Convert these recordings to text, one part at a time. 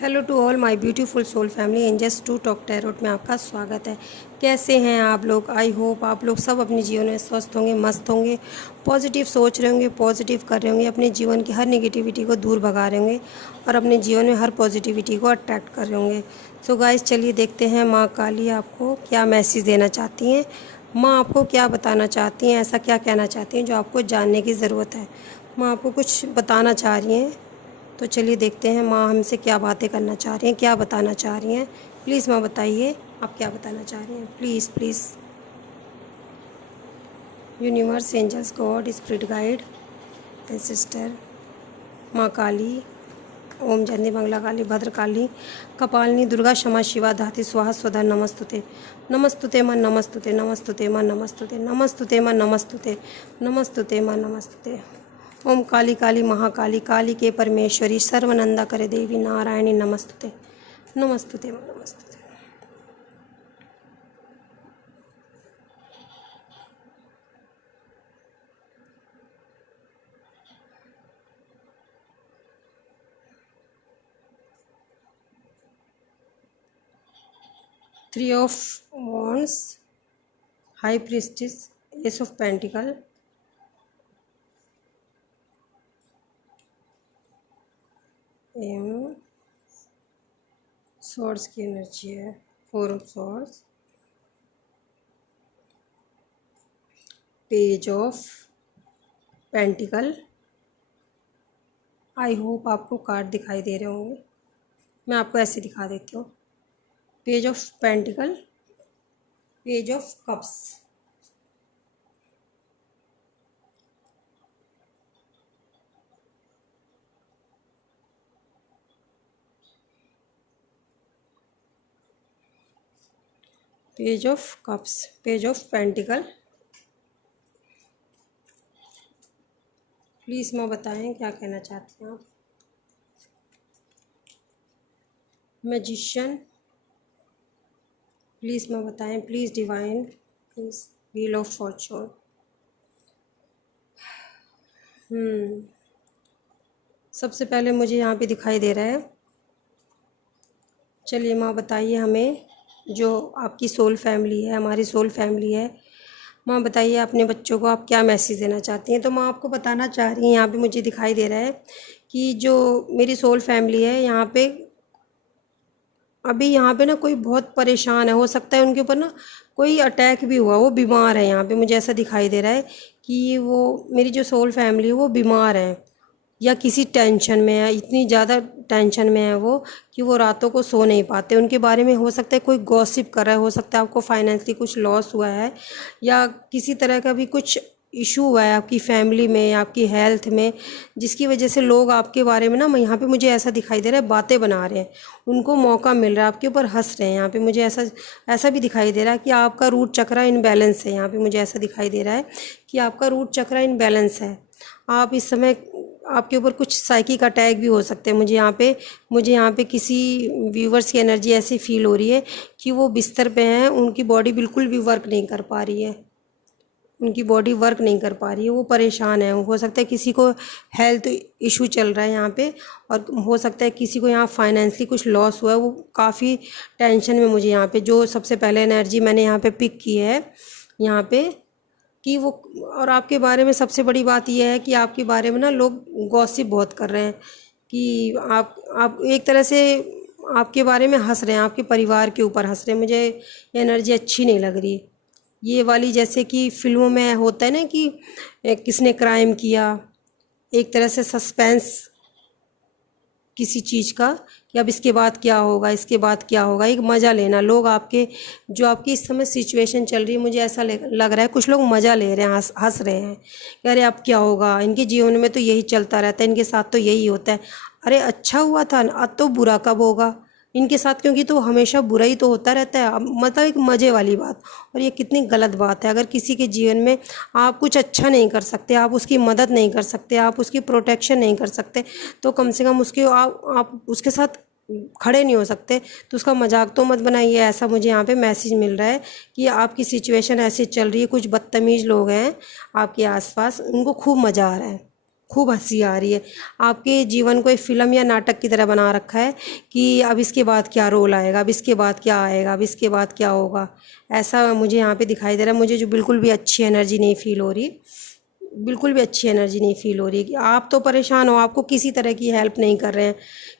Hello to all my beautiful soul family angels to talk tarot में आपका स्वागत है। कैसे हैं आप लोग? आई होप आप लोग सब अपने जीवन में स्वस्थ होंगे, मस्त होंगे, पॉजिटिव सोच रहे होंगे, पॉजिटिव कर रहे होंगे, अपने जीवन की हर नेगेटिविटी को दूर भगा रहे होंगे और अपने जीवन में हर पॉजिटिविटी को अट्रैक्ट कर रहे होंगे। सो गाइस, चलिए देखते हैं माँ काली आपको क्या मैसेज देना चाहती हैं। माँ आपको क्या बताना चाहती हैं, ऐसा क्या कहना चाहती हैं जो आपको जानने की ज़रूरत है। माँ आपको कुछ बताना चाह रही हैं, तो चलिए देखते हैं माँ हमसे क्या बातें करना चाह रही हैं, क्या बताना चाह रही हैं। प्लीज़ माँ बताइए आप क्या बताना चाह रही हैं। Please please. Universe, angels, God, spirit guide and sister, माँ काली, ओम जयंती मंगला काली, भद्र काली, कपालिनी, दुर्गा, क्षमा, शिवा, धात्री, स्वाहा, स्वधा, नमस्तुते। नमस्तुते माँ, नमस्तुते, नमस्तुते माँ, नमस्तुते, नमस्तुते माँ, नमस्तुते, नमस्तुते माँ, नमस्तुते। ओम काली काली महाकाली, काली के परमेश्वरी, सर्वनंदा करे देवी, नारायणी, नमस्तुते, नमस्तुते माँ, नमस्तुते। 3 of Wands, High Priestess, Ace of Pentacle, Swords की एनर्जी है, 4 of Swords, page of pentacle. I hope आपको कार्ड दिखाई दे रहे होंगे, मैं आपको ऐसे दिखा देती हूँ। Page of pentacle, page of cups, page of cups, page of pentacle. Please माँ बताएं क्या कहना चाहती हैं आप। मैजिशियन, प्लीज़ माँ बताएं, please divine, please wheel of Fortune. सबसे पहले मुझे यहाँ पे दिखाई दे रहा है। चलिए माँ बताइए हमें, जो आपकी सोल फैमिली है, हमारी सोल फैमिली है, माँ बताइए अपने बच्चों को आप क्या मैसेज देना चाहती हैं। तो माँ आपको बताना चाह रही हैं, यहाँ पे मुझे दिखाई दे रहा है कि जो मेरी सोल फैमिली है यहाँ पे, अभी यहाँ पे ना कोई बहुत परेशान है, हो सकता है उनके ऊपर ना कोई अटैक भी हुआ, वो बीमार है। यहाँ पे मुझे ऐसा दिखाई दे रहा है कि वो मेरी जो सोल फैमिली है वो बीमार है या किसी टेंशन में है, इतनी ज़्यादा टेंशन में है वो कि वो रातों को सो नहीं पाते। उनके बारे में हो सकता है कोई गॉसिप कर रहा है, हो सकता है आपको फाइनेंशियली कुछ लॉस हुआ है या किसी तरह का भी कुछ इशू हुआ है आपकी फैमिली में या आपकी हेल्थ में, जिसकी वजह से लोग आपके बारे में ना, यहाँ पे मुझे ऐसा दिखाई दे रहा है, बातें बना रहे हैं, उनको मौका मिल रहा है, आपके ऊपर हंस रहे हैं। यहाँ पे मुझे ऐसा ऐसा भी दिखाई दे रहा है कि आपका रूट चक्रा इनबैलेंस है। यहाँ पे मुझे ऐसा दिखाई दे रहा है कि आपका रूट चक्रा इनबैलेंस है। आप इस समय, आपके ऊपर कुछ साइकिक अटैक भी हो सकते हैं। मुझे यहाँ पे किसी व्यूवर्स की एनर्जी ऐसी फील हो रही है कि वो बिस्तर पे हैं, उनकी बॉडी बिल्कुल भी वर्क नहीं कर पा रही है, उनकी बॉडी वर्क नहीं कर पा रही है, वो परेशान है। हो सकता है किसी को हेल्थ इशू चल रहा है यहाँ पे, और हो सकता है किसी को यहाँ फाइनेंशियली कुछ लॉस हुआ है, वो काफ़ी टेंशन में। मुझे यहाँ पे जो सबसे पहले एनर्जी मैंने यहाँ पे पिक की है यहाँ पे कि वो, और आपके बारे में सबसे बड़ी बात यह है कि आपके बारे में ना लोग गॉसिप बहुत कर रहे हैं कि आप एक तरह से आपके बारे में हंस रहे हैं, आपके परिवार के ऊपर हंस रहे हैं। मुझे ये एनर्जी अच्छी नहीं लग रही, ये वाली, जैसे कि फिल्मों में होता है ना कि किसने क्राइम किया, एक तरह से सस्पेंस किसी चीज़ का कि अब इसके बाद क्या होगा, इसके बाद क्या होगा, एक मज़ा लेना। लोग आपके, जो आपकी इस समय सिचुएशन चल रही है, मुझे ऐसा लग रहा है कुछ लोग मज़ा ले रहे हैं, हंस रहे हैं कि अरे अब क्या होगा, इनके जीवन में तो यही चलता रहता है, इनके साथ तो यही होता है, अरे अच्छा हुआ था, अब तो बुरा कब होगा इनके साथ, क्योंकि तो हमेशा बुरा ही तो होता रहता है। मतलब एक मज़े वाली बात, और ये कितनी गलत बात है। अगर किसी के जीवन में आप कुछ अच्छा नहीं कर सकते, आप उसकी मदद नहीं कर सकते, आप उसकी प्रोटेक्शन नहीं कर सकते, तो कम से कम उसके आप उसके साथ खड़े नहीं हो सकते, तो उसका मजाक तो मत बनाइए। ऐसा मुझे यहाँ पे मैसेज मिल रहा है कि आपकी सिचुएशन ऐसी चल रही है, कुछ बदतमीज़ लोग हैं आपके आसपास, उनको खूब मज़ा आ रहा है। खूब हंसी आ रही है। आपके जीवन को एक फ़िल्म या नाटक की तरह बना रखा है कि अब इसके बाद क्या रोल आएगा, अब इसके बाद क्या आएगा, अब इसके बाद क्या होगा। ऐसा मुझे यहाँ पे दिखाई दे रहा है। मुझे जो बिल्कुल भी अच्छी एनर्जी नहीं फ़ील हो रही, बिल्कुल भी अच्छी एनर्जी नहीं फ़ील हो रही कि आप तो परेशान हो, आपको किसी तरह की हेल्प नहीं कर रहे हैं,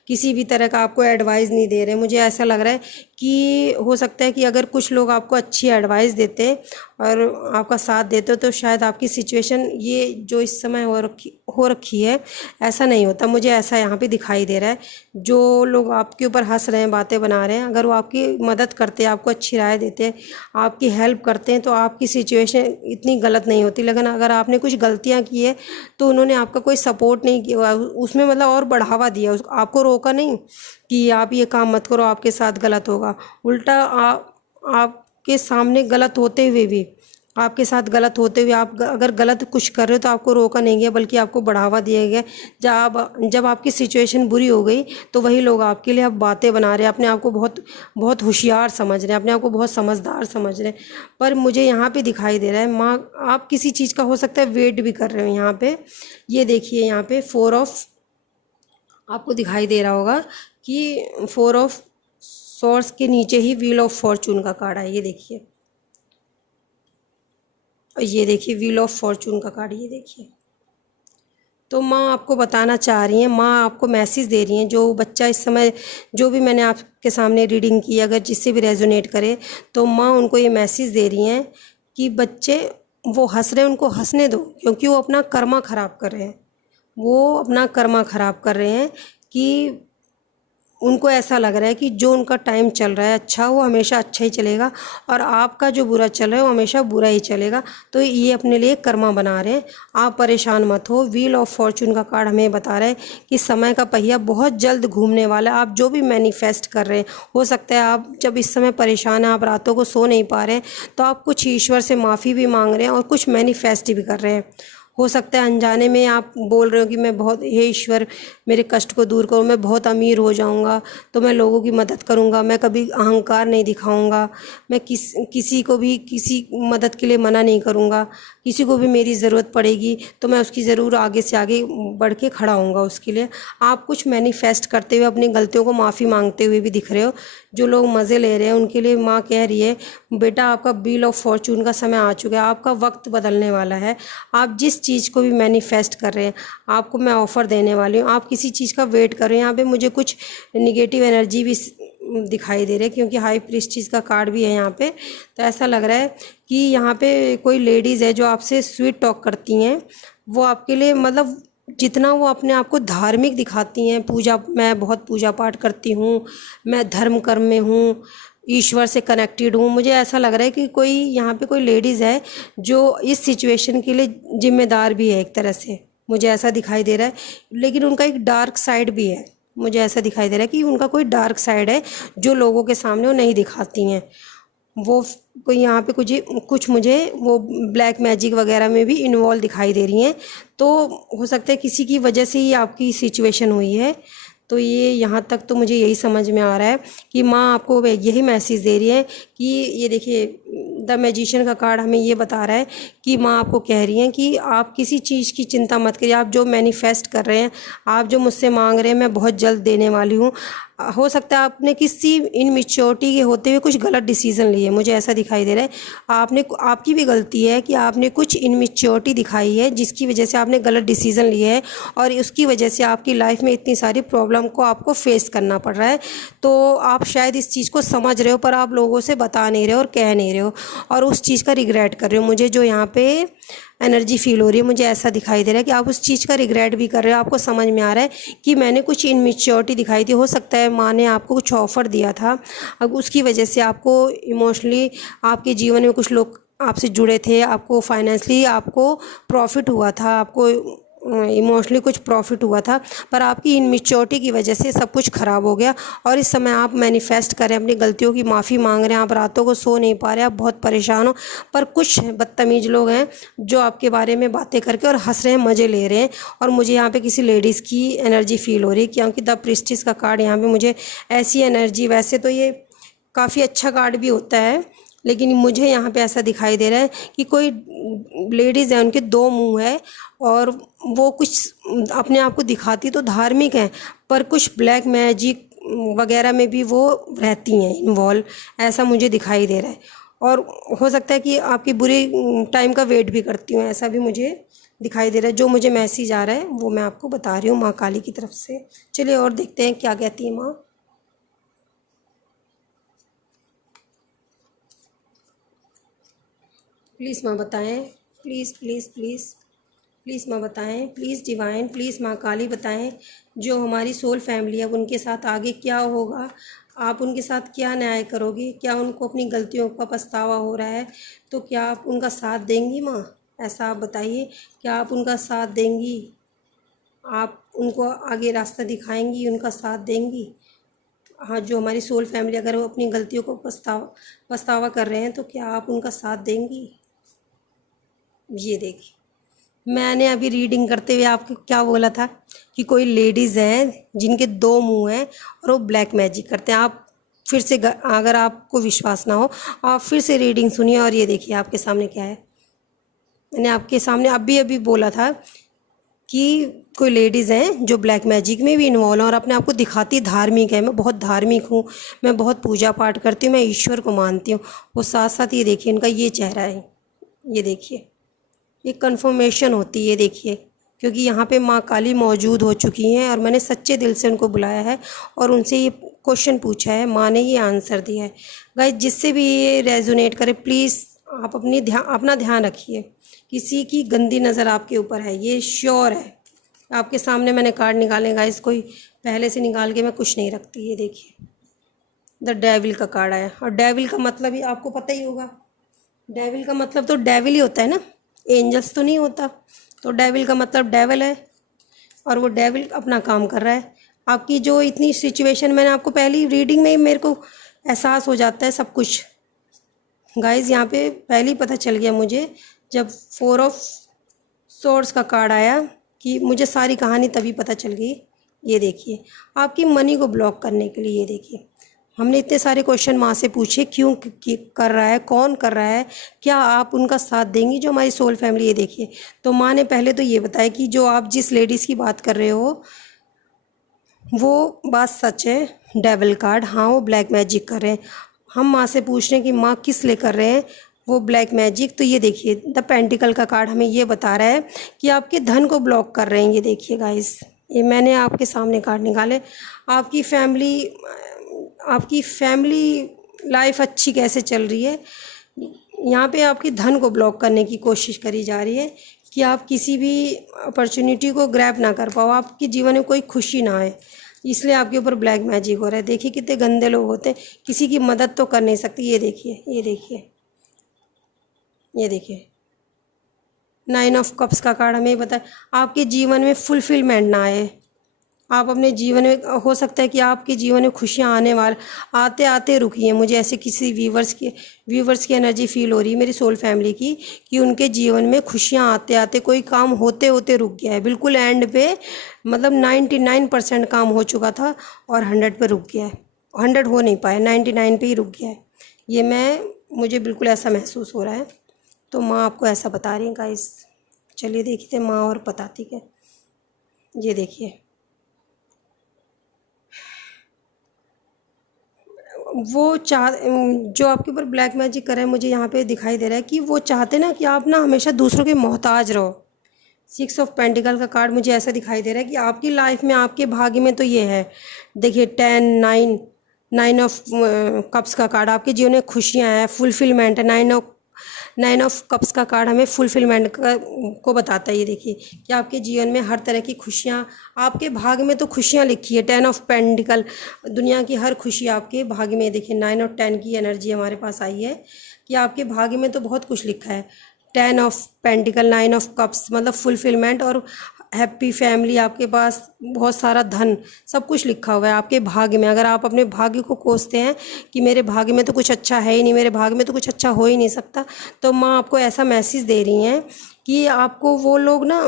किसी भी तरह का आपको एडवाइस नहीं दे रहे। मुझे ऐसा लग रहा है कि हो सकता है कि अगर कुछ लोग आपको अच्छी एडवाइस देते और आपका साथ देते तो शायद आपकी सिचुएशन ये जो इस समय हो रखी है ऐसा नहीं होता। मुझे ऐसा यहाँ पे दिखाई दे रहा है। जो लोग आपके ऊपर हंस रहे हैं, बातें बना रहे हैं, अगर वो आपकी मदद करते हैं, आपको अच्छी राय देते हैं, आपकी हेल्प करते हैं तो आपकी सिचुएशन इतनी गलत नहीं होती। लेकिन अगर आपने कुछ गलतियाँ की है तो उन्होंने आपका कोई सपोर्ट नहीं किया, उसमें मतलब और बढ़ावा दिया, आपको रोका नहीं कि आप ये काम मत करो, आपके साथ गलत होगा। उल्टा आपके सामने गलत होते हुए भी, आपके साथ गलत होते हुए आप अगर गलत कुछ कर रहे हो तो आपको रोका नहीं गया, बल्कि आपको बढ़ावा दिया गया। जब आपकी सिचुएशन बुरी हो गई तो वही लोग आपके लिए अब बातें बना रहे हैं, अपने आप को बहुत बहुत होशियार समझ रहे हैं, अपने आप को बहुत समझदार समझ रहे हैं। पर मुझे यहाँ पे दिखाई दे रहा है माँ, आप किसी चीज़ का हो सकता है वेट भी कर रहे हो यहाँ पे। ये देखिए यहाँ पे 4 ऑफ, आपको दिखाई दे रहा होगा कि 4 ऑफ सॉर्ड्स के नीचे ही व्हील ऑफ फॉर्चून का कार्ड है। ये देखिए, और ये देखिए व्हील ऑफ फॉर्चून का कार्ड, ये देखिए। तो माँ आपको बताना चाह रही हैं, माँ आपको मैसेज दे रही हैं। जो बच्चा इस समय, जो भी मैंने आपके सामने रीडिंग की, अगर जिससे भी रेजोनेट करे तो माँ उनको ये मैसेज दे रही हैं कि बच्चे वो हंस रहे हैं, उनको हंसने दो, क्योंकि वो अपना कर्मा ख़राब कर रहे हैं। वो अपना कर्मा ख़राब कर रहे हैं कि उनको ऐसा लग रहा है कि जो उनका टाइम चल रहा है अच्छा, वो हमेशा अच्छा ही चलेगा, और आपका जो बुरा चल रहा है वो हमेशा बुरा ही चलेगा। तो ये अपने लिए कर्मा बना रहे हैं। आप परेशान मत हो। व्हील ऑफ फॉर्चून का कार्ड हमें बता रहा है कि समय का पहिया बहुत जल्द घूमने वाला है। आप जो भी मैनिफेस्ट कर रहे हैं, हो सकता है आप जब इस समय परेशान हैं, आप रातों को सो नहीं पा रहे हैं, तो आप कुछ ईश्वर से माफ़ी भी मांग रहे हैं और कुछ मैनिफेस्ट भी कर रहे हैं। हो सकता है अनजाने में आप बोल रहे हो कि मैं बहुत, हे ईश्वर मेरे कष्ट को दूर करो, मैं बहुत अमीर हो जाऊंगा तो मैं लोगों की मदद करूंगा, मैं कभी अहंकार नहीं दिखाऊंगा, मैं किसी को भी किसी मदद के लिए मना नहीं करूंगा, किसी को भी मेरी ज़रूरत पड़ेगी तो मैं उसकी ज़रूर आगे से आगे बढ़ के खड़ा होऊंगा उसके लिए। आप कुछ मैनिफेस्ट करते हुए अपनी गलतियों को माफ़ी मांगते हुए भी दिख रहे हो। जो लोग मज़े ले रहे हैं उनके लिए माँ कह रही है, बेटा आपका व्हील ऑफ फॉर्चून का समय आ चुका है, आपका वक्त बदलने वाला है। आप जिस चीज़ को भी मैनिफेस्ट कर रहे हैं, आपको मैं ऑफ़र देने वाली हूँ। आप किसी चीज़ का वेट कर रहे हैं। यहाँ पे मुझे कुछ निगेटिव एनर्जी भी दिखाई दे रही है, क्योंकि हाई प्रीस्टिस का कार्ड भी है यहाँ पे। तो ऐसा लग रहा है कि यहाँ पे कोई लेडीज़ है जो आपसे स्वीट टॉक करती हैं। वो आपके लिए मतलब जितना वो अपने आप को धार्मिक दिखाती हैं, मैं बहुत पूजा पाठ करती हूँ, मैं धर्म कर्म में हूँ, ईश्वर से कनेक्टेड हूँ, मुझे ऐसा लग रहा है कि कोई यहाँ पे कोई लेडीज़ है जो इस सिचुएशन के लिए जिम्मेदार भी है एक तरह से। मुझे ऐसा दिखाई दे रहा है, लेकिन उनका एक डार्क साइड भी है। मुझे ऐसा दिखाई दे रहा है कि उनका कोई डार्क साइड है जो लोगों के सामने वो नहीं दिखाती हैं। वो कोई यहाँ पे कुछ मुझे वो ब्लैक मैजिक वगैरह में भी इन्वॉल्व दिखाई दे रही हैं। तो हो सकता है किसी की वजह से ही आपकी सिचुएशन हुई है। तो ये यहाँ तक तो मुझे यही समझ में आ रहा है कि माँ आपको यही मैसेज दे रही है कि ये देखिए द मैजिशियन का कार्ड हमें ये बता रहा है कि माँ आपको कह रही हैं कि आप किसी चीज़ की चिंता मत करिए। आप जो मैनिफेस्ट कर रहे हैं, आप जो मुझसे मांग रहे हैं, मैं बहुत जल्द देने वाली हूँ। हो सकता है आपने किसी इनमेच्योरिटी के होते हुए कुछ गलत डिसीजन लिए, मुझे ऐसा दिखाई दे रहा है। आपकी भी गलती है कि आपने कुछ इनमेच्योरिटी दिखाई है जिसकी वजह से आपने गलत डिसीजन लिए है, और उसकी वजह से आपकी लाइफ में इतनी सारी प्रॉब्लम को आपको फेस करना पड़ रहा है। तो आप शायद इस चीज़ को समझ रहे हो पर आप लोगों से बता नहीं रहे हो और कह नहीं रहे हो, और उस चीज़ का रिग्रेट कर रहे हो। मुझे जो यहाँ पे एनर्जी फील हो रही है, मुझे ऐसा दिखाई दे रहा है कि आप उस चीज़ का रिग्रेट भी कर रहे हो। आपको समझ में आ रहा है कि मैंने कुछ इनमेच्योरिटी दिखाई थी। हो सकता है माँ ने आपको कुछ ऑफ़र दिया था, अब उसकी वजह से आपको इमोशनली आपके जीवन में कुछ लोग आपसे जुड़े थे, आपको फाइनेंशियली आपको प्रॉफिट हुआ था, आपको इमोशनली कुछ प्रॉफिट हुआ था, पर आपकी इनमेच्योरिटी की वजह से सब कुछ ख़राब हो गया। और इस समय आप मैनिफेस्ट करें, अपनी गलतियों की माफ़ी मांग रहे हैं, आप रातों को सो नहीं पा रहे, आप बहुत परेशान हो। पर कुछ बदतमीज़ लोग हैं जो आपके बारे में बातें करके और हंस रहे हैं, मज़े ले रहे हैं। और मुझे यहाँ पे किसी लेडीज़ की एनर्जी फील हो रही है, क्योंकि द प्रिस्टिस का कार्ड यहाँ पे मुझे ऐसी एनर्जी, वैसे तो ये काफ़ी अच्छा कार्ड भी होता है, लेकिन मुझे यहाँ पे ऐसा दिखाई दे रहा है कि कोई लेडीज़ है, उनके 2 मुंह है और वो कुछ अपने आप को दिखाती तो धार्मिक हैं, पर कुछ ब्लैक मैजिक वगैरह में भी वो रहती हैं इन्वॉल्व, ऐसा मुझे दिखाई दे रहा है। और हो सकता है कि आपकी बुरे टाइम का वेट भी करती हूँ, ऐसा भी मुझे दिखाई दे रहा है। जो मुझे मैसेज आ रहा है वो मैं आपको बता रही हूँ माँ काली की तरफ से। चलिए और देखते हैं क्या कहती है माँ। प्लीज़ माँ बताएं, प्लीज़ प्लीज़ प्लीज़ प्लीज़ माँ बताएं, प्लीज़ डिवाइन, प्लीज़ माँ काली बताएं, जो हमारी सोल फैमिली है उनके साथ आगे क्या होगा, आप उनके साथ क्या न्याय करोगे, क्या उनको अपनी गलतियों का पछतावा हो रहा है तो क्या आप उनका साथ देंगी माँ? ऐसा आप बताइए, क्या आप उनका साथ देंगी? आप उनको आगे रास्ता दिखाएंगी, उनका साथ देंगी? हाँ, जो हमारी सोल फैमिली अगर वो अपनी गलतियों को पछतावा कर रहे हैं तो क्या आप उनका साथ देंगी? ये देखिए, मैंने अभी रीडिंग करते हुए आपको क्या बोला था कि कोई लेडीज़ हैं जिनके 2 मुंह हैं और वो ब्लैक मैजिक करते हैं। आप फिर से अगर आपको विश्वास ना हो, आप फिर से रीडिंग सुनिए और ये देखिए आपके सामने क्या है। मैंने आपके सामने अभी बोला था कि कोई लेडीज़ हैं जो ब्लैक मैजिक में भी इन्वॉल्व हैं और अपने आप को दिखाती धार्मिक है, मैं बहुत धार्मिक हूँ, मैं बहुत पूजा पाठ करती हूँ, मैं ईश्वर को मानती हूँ। वो साथ साथ ये देखिए इनका ये चेहरा है, ये देखिए, ये कन्फर्मेशन होती है देखिए, क्योंकि यहाँ पे माँ काली मौजूद हो चुकी हैं और मैंने सच्चे दिल से उनको बुलाया है और उनसे ये क्वेश्चन पूछा है, माँ ने ये आंसर दिया है। गाइस, जिससे भी ये रेजोनेट करे प्लीज़ आप अपना ध्यान रखिए, किसी की गंदी नज़र आपके ऊपर है, ये श्योर है। आपके सामने मैंने कार्ड निकाले गाइस, कोई पहले से निकाल के मैं कुछ नहीं रखती। ये देखिए द डेविल का कार्ड आया, और डेविल का मतलब ही आपको पता ही होगा, डेविल का मतलब तो डेविल ही होता है ना, एंजल्स तो नहीं होता। तो डेविल का मतलब डेविल है और वो डेविल अपना काम कर रहा है। आपकी जो इतनी सिचुएशन, मैंने आपको पहली रीडिंग में ही मेरे को एहसास हो जाता है सब कुछ गाइस। यहाँ पे पहले ही पता चल गया मुझे जब 4 ऑफ सोर्ड्स का कार्ड आया कि मुझे सारी कहानी तभी पता चल गई। ये देखिए आपकी मनी को ब्लॉक करने के लिए, ये देखिए हमने इतने सारे क्वेश्चन माँ से पूछे, क्यों कर रहा है, कौन कर रहा है, क्या आप उनका साथ देंगी जो हमारी सोल फैमिली। ये देखिए, तो माँ ने पहले तो ये बताया कि जो आप जिस लेडीज़ की बात कर रहे हो वो बात सच है, डेविल कार्ड, हाँ वो ब्लैक मैजिक कर रहे हैं। हम माँ से पूछ रहे हैं कि माँ किस लिए कर रहे हैं वो ब्लैक मैजिक। तो ये देखिए द पेंटिकल का कार्ड हमें ये बता रहा है कि आपके धन को ब्लॉक कर रहे हैं। ये देखिए गाइस, ये मैंने आपके सामने कार्ड निकाले। आपकी फैमिली लाइफ अच्छी कैसे चल रही है, यहाँ पे आपकी धन को ब्लॉक करने की कोशिश करी जा रही है कि आप किसी भी अपॉर्चुनिटी को ग्रैब ना कर पाओ, आपके जीवन में कोई खुशी ना आए, इसलिए आपके ऊपर ब्लैक मैजिक हो रहा है। देखिए कितने गंदे लोग होते हैं, किसी की मदद तो कर नहीं सकती। ये देखिए, ये देखिए, ये देखिए 9 ऑफ कप्स का कार्ड हमें बताए आपके जीवन में फुलफिलमेंट ना आए। आप अपने जीवन में, हो सकता है कि आपके जीवन में खुशियां आते आते रुकी हैं। मुझे ऐसे किसी व्यूवर्स की एनर्जी फील हो रही है मेरी सोल फैमिली की, कि उनके जीवन में खुशियां आते आते कोई काम होते होते रुक गया है, बिल्कुल एंड पे, मतलब 99% काम हो चुका था और 100 पे रुक गया है। 100 हो नहीं पाया, 99 पे ही रुक गया है। मुझे बिल्कुल ऐसा महसूस हो रहा है। तो माँ आपको ऐसा बता रही है गाइस। चलिए देखते हैं माँ और बताती क्या। ये देखिए जो आपके ऊपर ब्लैक मैजिक कर रहे हैं, मुझे यहाँ पे दिखाई दे रहा है कि वो चाहते ना कि आप ना हमेशा दूसरों के मोहताज रहो। 6 ऑफ पेंटिकल का कार्ड मुझे ऐसा दिखाई दे रहा है कि आपकी लाइफ में, आपके भाग्य में तो ये है, देखिए 10 9 ऑफ कप्स का कार्ड, आपके जीवन में खुशियाँ हैं, फुलफिलमेंट है। 9 ऑफ कप्स का कार्ड हमें फुलफिलमेंट को बताता है। ये देखिए कि आपके जीवन में हर तरह की खुशियाँ, आपके भाग्य में तो खुशियाँ लिखी है। 10 ऑफ पेंटिकल, दुनिया की हर खुशी आपके भाग्य में। देखिए 9 और 10 की एनर्जी हमारे पास आई है कि आपके भाग्य में तो बहुत कुछ लिखा है। 10 ऑफ पेंटिकल, 9 ऑफ कप्स मतलब फुलफिलमेंट और हैप्पी फैमिली, आपके पास बहुत सारा धन, सब कुछ लिखा हुआ है आपके भाग्य में। अगर आप अपने भाग्य को कोसते हैं कि मेरे भाग्य में तो कुछ अच्छा है ही नहीं, मेरे भाग्य में तो कुछ अच्छा हो ही नहीं सकता, तो माँ आपको ऐसा मैसेज दे रही हैं कि आपको वो लोग ना,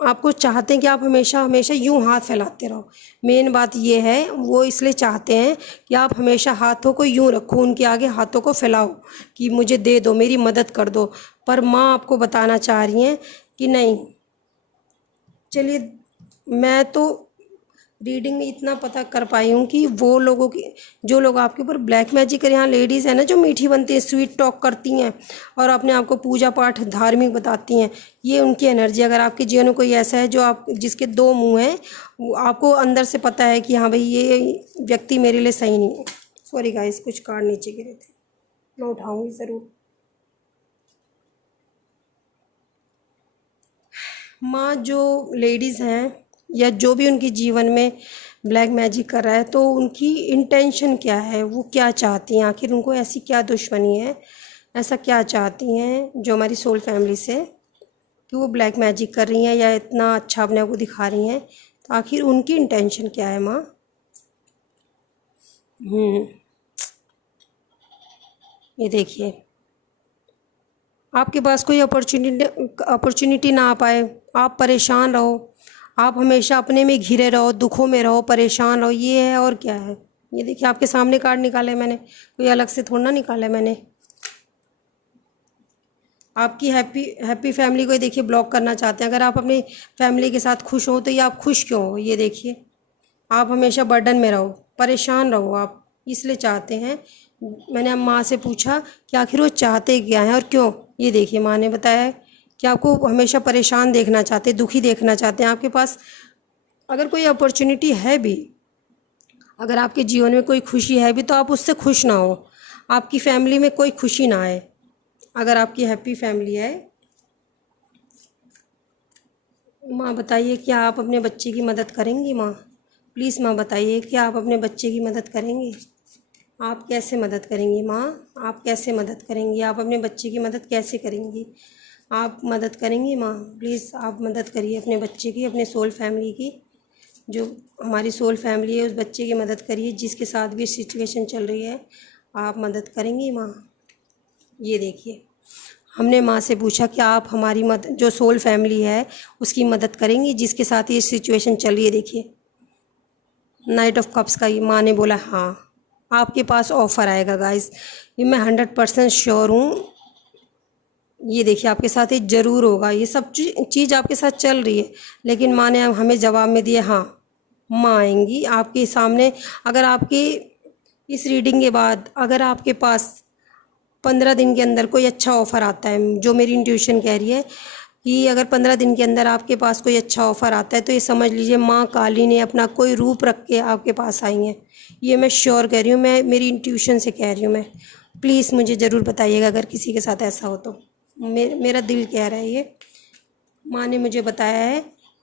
आपको चाहते हैं कि आप हमेशा हमेशा यूँ हाथ फैलाते रहो। मेन बात ये है, वो इसलिए चाहते हैं कि आप हमेशा हाथों को यूँ रखो, उनके आगे हाथों को फैलाओ कि मुझे दे दो, मेरी मदद कर दो। पर माँ आपको बताना चाह रही हैं कि नहीं, चलिए, मैं तो रीडिंग में इतना पता कर पाई हूँ कि वो लोगों की, जो लोग आपके ऊपर ब्लैक मैजिक कर, यहाँ लेडीज़ है ना जो मीठी बनती है, स्वीट टॉक करती हैं और अपने आप को पूजा पाठ धार्मिक बताती हैं, ये उनकी एनर्जी। अगर आपके जीवन में कोई ऐसा है जो आप, जिसके दो मुंह हैं, वो आपको अंदर से पता है कि हाँ भाई ये व्यक्ति मेरे लिए सही नहीं है। सॉरी गाइस, कुछ कार्ड नीचे गिरे थे, मैं उठाऊंगी ज़रूर। माँ, जो लेडीज़ हैं या जो भी उनके जीवन में ब्लैक मैजिक कर रहा है, तो उनकी इंटेंशन क्या है, वो क्या चाहती हैं, आखिर उनको ऐसी क्या दुश्मनी है, ऐसा क्या चाहती हैं जो हमारी सोल फैमिली से, कि वो ब्लैक मैजिक कर रही हैं या इतना अच्छा अपने आप को दिखा रही हैं, तो आखिर उनकी इंटेंशन क्या है माँ। ये देखिए, आपके पास कोई अपॉर्चुनिटी ना आ पाए, आप परेशान रहो, आप हमेशा अपने में घिरे रहो, दुखों में रहो, परेशान रहो, ये है और क्या है। ये देखिए, आपके सामने कार्ड निकाले मैंने, कोई अलग से थोड़ा ना निकाला मैंने। आपकी हैप्पी फैमिली को ये देखिए ब्लॉक करना चाहते हैं। अगर आप अपनी फैमिली के साथ खुश हो तो ये आप खुश क्यों हो, ये देखिए, आप हमेशा बर्डन में रहो, परेशान रहो, आप इसलिए चाहते हैं। मैंने अब माँ से पूछा कि आखिर वो चाहते क्या हैं और क्यों। ये देखिए, माँ ने बताया कि आपको हमेशा परेशान देखना चाहते, दुखी देखना चाहते हैं। आपके पास अगर कोई अपॉर्चुनिटी है भी, अगर आपके जीवन में कोई खुशी है भी, तो आप उससे खुश ना हो, आपकी फैमिली में कोई खुशी ना आए। अगर आपकी हैप्पी फैमिली है, माँ बताइए क्या आप अपने बच्चे की मदद करेंगी माँ? प्लीज़ माँ बताइए क्या आप अपने बच्चे की मदद करेंगी? आप कैसे मदद करेंगी माँ? आप कैसे मदद करेंगी? आप अपने बच्चे की मदद कैसे करेंगी? आप मदद करेंगी माँ? प्लीज़ आप मदद करिए अपने बच्चे की, अपने सोल फैमिली की। जो हमारी सोल फैमिली है उस बच्चे की मदद करिए, जिसके साथ भी सिचुएशन चल रही है। आप मदद करेंगी माँ? ये देखिए, हमने माँ से पूछा कि आप हमारी मदद, जो सोल फैमिली है उसकी मदद करेंगी जिसके साथ ये सिचुएशन चल रही है। देखिए, नाइट ऑफ कप्स का, ये माँ ने बोला हाँ, आपके पास ऑफ़र आएगा गाइस, ये मैं 100% श्योर हूँ। ये देखिए, आपके साथ ये ज़रूर होगा, ये सब चीज़ आपके साथ चल रही है, लेकिन माँ ने हमें जवाब में दिया हाँ, माँ आएंगी आपके सामने। अगर आपकी इस रीडिंग के बाद अगर आपके पास 15 दिन के अंदर कोई अच्छा ऑफ़र आता है, जो मेरी इंट्यूशन कह रही है कि अगर 15 दिन के अंदर आपके पास कोई अच्छा ऑफ़र आता है, तो ये समझ लीजिए माँ काली ने अपना कोई रूप रख के आपके पास आई हैं। ये मैं श्योर कह रही हूँ, मैं मेरी इंट्यूशन से कह रही हूँ मैं। प्लीज़ मुझे ज़रूर बताइएगा अगर किसी के साथ ऐसा हो तो। मेरा दिल कह रहा है ये, माँ ने मुझे बताया है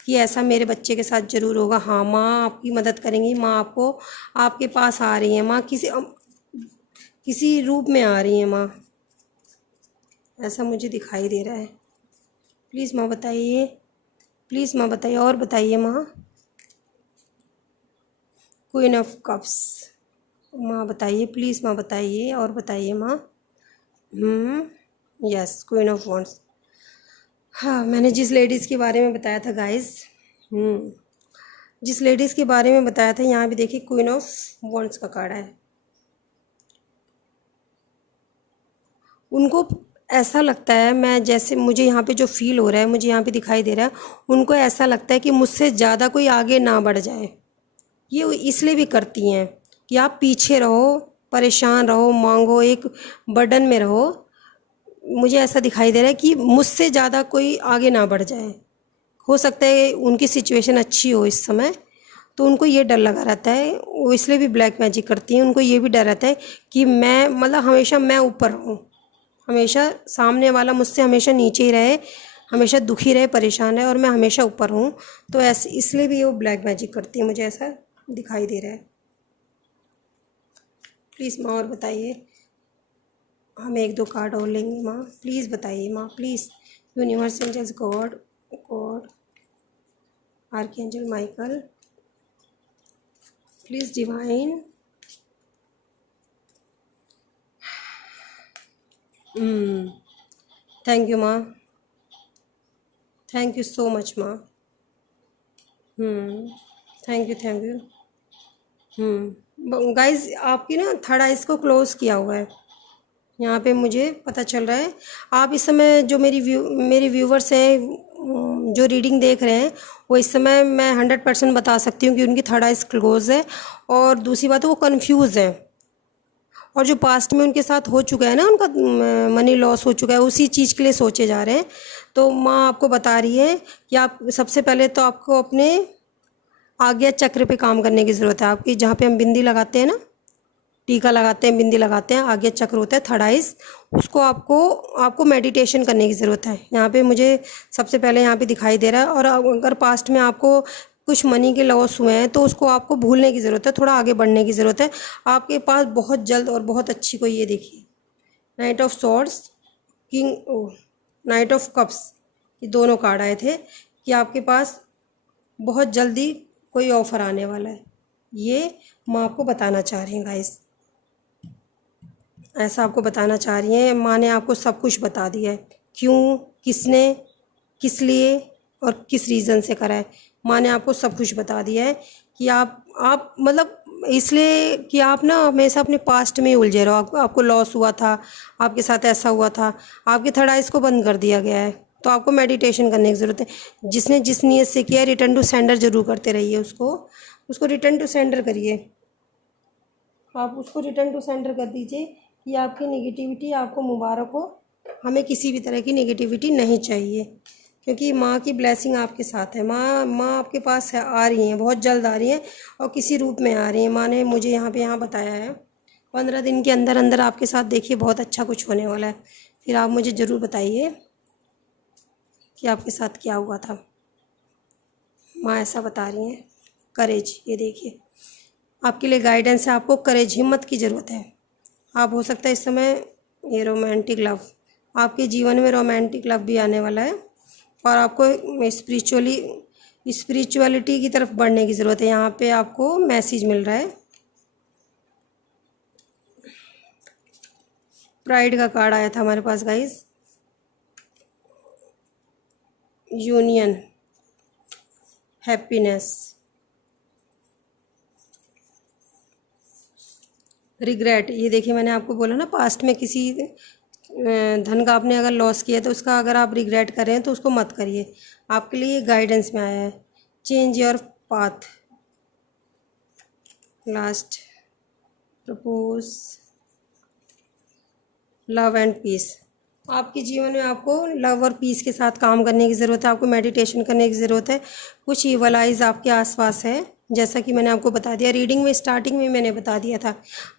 कि ऐसा मेरे बच्चे के साथ ज़रूर होगा। हाँ, माँ आपकी मदद करेंगी, माँ आपको, आपके पास आ रही हैं, माँ किसी रूप में आ रही हैं माँ, ऐसा मुझे दिखाई दे रहा है। प्लीज़ माँ बताइए, प्लीज़ माँ बताइए, और बताइए माँ। क्वीन ऑफ कप्स, माँ बताइए, प्लीज़ माँ बताइए, और बताइए माँ। Yes, queen of wands. हाँ, मैंने जिस लेडीज़ के बारे में बताया था गाइस, जिस लेडीज़ के बारे में बताया था, यहाँ भी देखिए क्वीन ऑफ वॉन्ड्स का कार्ड है। उनको ऐसा लगता है, मैं जैसे मुझे यहाँ पे जो फील हो रहा है, मुझे यहाँ पे दिखाई दे रहा है, उनको ऐसा लगता है कि मुझसे ज़्यादा कोई आगे ना बढ़ जाए। ये इसलिए भी करती हैं कि आप पीछे रहो, परेशान रहो, मांगो, एक बर्डन में रहो। मुझे ऐसा दिखाई दे रहा है कि मुझसे ज़्यादा कोई आगे ना बढ़ जाए। हो सकता है उनकी सिचुएशन अच्छी हो इस समय, तो उनको ये डर लगा रहता है, वो इसलिए भी ब्लैक मैजिक करती हैं। उनको ये भी डर रहता है कि मैं, मतलब हमेशा मैं ऊपर रहूँ, हमेशा सामने वाला मुझसे हमेशा नीचे ही रहे, हमेशा दुखी रहे, परेशान रहे, और मैं हमेशा ऊपर हूँ। तो ऐसे इसलिए भी वो ब्लैक मैजिक करती है, मुझे ऐसा दिखाई दे रहा है। प्लीज़ माँ और बताइए, हम एक दो कार्ड और लेंगे माँ, प्लीज़ बताइए माँ, please. Universe, angels, God, archangel Michael, please divine. Thank you माँ, थैंक यू सो मच माँ। Thank you, thank you. Guys, आपकी ना थर्ड आइज़ को क्लोज़ किया हुआ है, यहाँ पे मुझे पता चल रहा है। आप इस समय जो मेरी व्यूवर्स हैं, जो रीडिंग देख रहे हैं वो इस समय मैं 100% बता सकती हूँ कि उनकी थर्ड आइज क्लोज है। और दूसरी बात है वो कंफ्यूज है, और जो पास्ट में उनके साथ हो चुका है ना, उनका मनी लॉस हो चुका है, उसी चीज़ के लिए सोचे जा रहे हैं। तो माँ आपको बता रही है कि आप सबसे पहले तो आपको अपने आज्ञा चक्र पे काम करने की ज़रूरत है। आपकी जहाँ पे हम बिंदी लगाते हैं ना, टीका लगाते हैं, बिंदी लगाते हैं, आज्ञा चक्र होता है थर्ड आइज, उसको आपको मेडिटेशन करने की ज़रूरत है। यहाँ पे मुझे सबसे पहले यहाँ पे दिखाई दे रहा है। और अगर पास्ट में आपको कुछ मनी के लॉस हुए हैं तो उसको आपको भूलने की ज़रूरत है, थोड़ा आगे बढ़ने की ज़रूरत है। आपके पास बहुत जल्द और बहुत अच्छी कोई, ये देखिए night of swords, king, night of cups, ये दोनों कार्ड आए थे कि आपके पास बहुत जल्दी कोई ऑफ़र आने वाला है। ये माँ आपको बताना चाह रही हैं गाइस, ऐसा आपको बताना चाह रही हैं। माँ ने आपको सब कुछ बता दिया है, क्यों, किसने, किस लिए और किस रीज़न से करा है। माँ ने आपको सब कुछ बता दिया है कि आप मतलब इसलिए कि आप ना हमेशा अपने पास्ट में ही उलझे रहो। आपको लॉस हुआ था, आपके साथ ऐसा हुआ था, आपके थर्ड आइज को बंद कर दिया गया है, तो आपको मेडिटेशन करने की ज़रूरत है। जिसने जिस नीयत से किया, रिटर्न टू सेंडर ज़रूर करते रहिए। उसको रिटर्न टू सेंडर करिए, आप उसको रिटर्न टू सेंडर कर दीजिए कि आपकी नेगेटिविटी, आपको मुबारक हो। हमें किसी भी तरह की नेगेटिविटी नहीं चाहिए, क्योंकि माँ की ब्लेसिंग आपके साथ है। माँ आपके पास है, आ रही हैं, बहुत जल्द आ रही हैं और किसी रूप में आ रही हैं। माँ ने मुझे यहाँ बताया है 15 दिन के अंदर अंदर आपके साथ देखिए बहुत अच्छा कुछ होने वाला है। फिर आप मुझे ज़रूर बताइए कि आपके साथ क्या हुआ था। माँ ऐसा बता रही हैं, करेज, ये देखिए आपके लिए गाइडेंस है। आपको करेज, हिम्मत की ज़रूरत है। आप हो सकता है इस समय ये रोमांटिक लव, आपके जीवन में रोमांटिक लव भी आने वाला है और आपको स्पिरिचुअलिटी की तरफ बढ़ने की ज़रूरत है। यहाँ पे आपको मैसेज मिल रहा है। प्राइड का कार्ड आया था हमारे पास गाइस, यूनियन, हैप्पीनेस, रिग्रेट। ये देखिए मैंने आपको बोला ना, पास्ट में किसी धन का आपने अगर लॉस किया तो उसका अगर आप रिग्रेट कर रहे हैं तो उसको मत करिए। आपके लिए गाइडेंस में आया है, change your path, last, propose, love and peace. आपके जीवन में आपको लव और पीस के साथ काम करने की ज़रूरत है। आपको मेडिटेशन करने की ज़रूरत है। कुछ ईवल आइज़ आपके आसपास है, जैसा कि मैंने आपको बता दिया रीडिंग में, स्टार्टिंग में मैंने बता दिया था।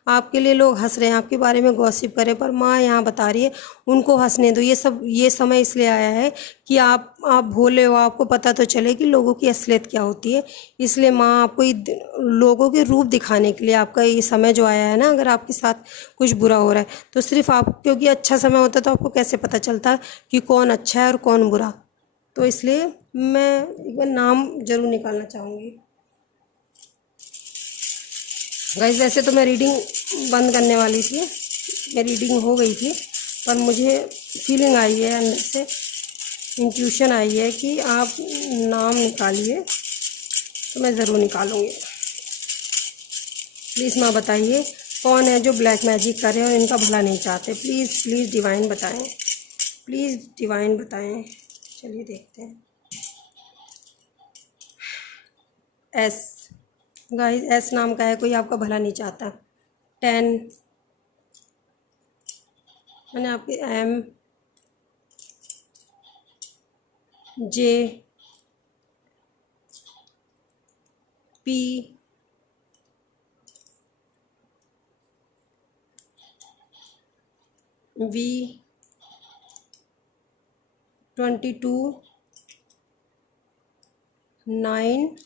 आपके लिए लोग हंस रहे हैं, आपके बारे में गॉसिप कर रहे हैं, पर माँ यहाँ बता रही है उनको हंसने दो। ये समय इसलिए आया है कि आप भोले हो, आपको पता तो चले कि लोगों की असलियत क्या होती है। इसलिए माँ आपको लोगों के रूप दिखाने के लिए आपका ये समय जो आया है ना, अगर आपके साथ कुछ बुरा हो रहा है तो सिर्फ आप, क्योंकि अच्छा समय होता है तो आपको कैसे पता चलता है कि कौन अच्छा है और कौन बुरा। तो इसलिए मैं एक बार नाम ज़रूर निकालना चाहूँगी गाइस। वैसे तो मैं रीडिंग बंद करने वाली थी, मेरी रीडिंग हो गई थी, पर मुझे फीलिंग आई है अंदर से, इंट्यूशन आई है कि आप नाम निकालिए, तो मैं ज़रूर निकालूँगी। प्लीज़ माँ बताइए कौन है जो ब्लैक मैजिक कर रहे हैं और इनका भला नहीं चाहते। प्लीज़ प्लीज़ डिवाइन बताएं, प्लीज़ डिवाइन बताएं। चलिए देखते हैं। एस गाइस, एस नाम का है, कोई आपका भला नहीं चाहता। 10, मैंने आपके M, J, P, V, 22, 9,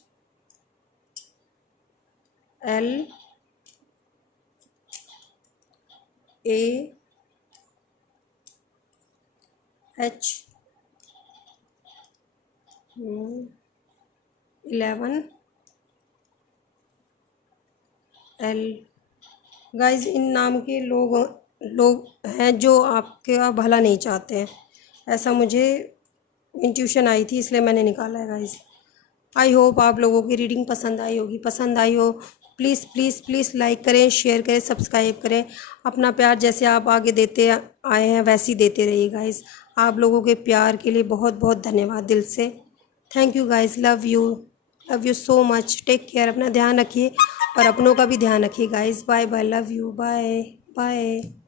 L, A, H, 11, L. Guys, इन नाम के लोग हैं जो आपका भला नहीं चाहते हैं। ऐसा मुझे इंट्यूशन आई थी, इसलिए मैंने निकाला है गाइस। आई होप आप लोगों की रीडिंग पसंद आई होगी। पसंद आई हो प्लीज़ प्लीज़ प्लीज़ लाइक करें, शेयर करें, सब्सक्राइब करें। अपना प्यार जैसे आप आगे देते आए हैं वैसे ही देते रहिए गाइस। आप लोगों के प्यार के लिए बहुत बहुत धन्यवाद दिल से। Thank you guys, love you so much. Take care, अपना ध्यान रखिए और अपनों का भी ध्यान रखिए guys. Bye bye, love you, bye bye.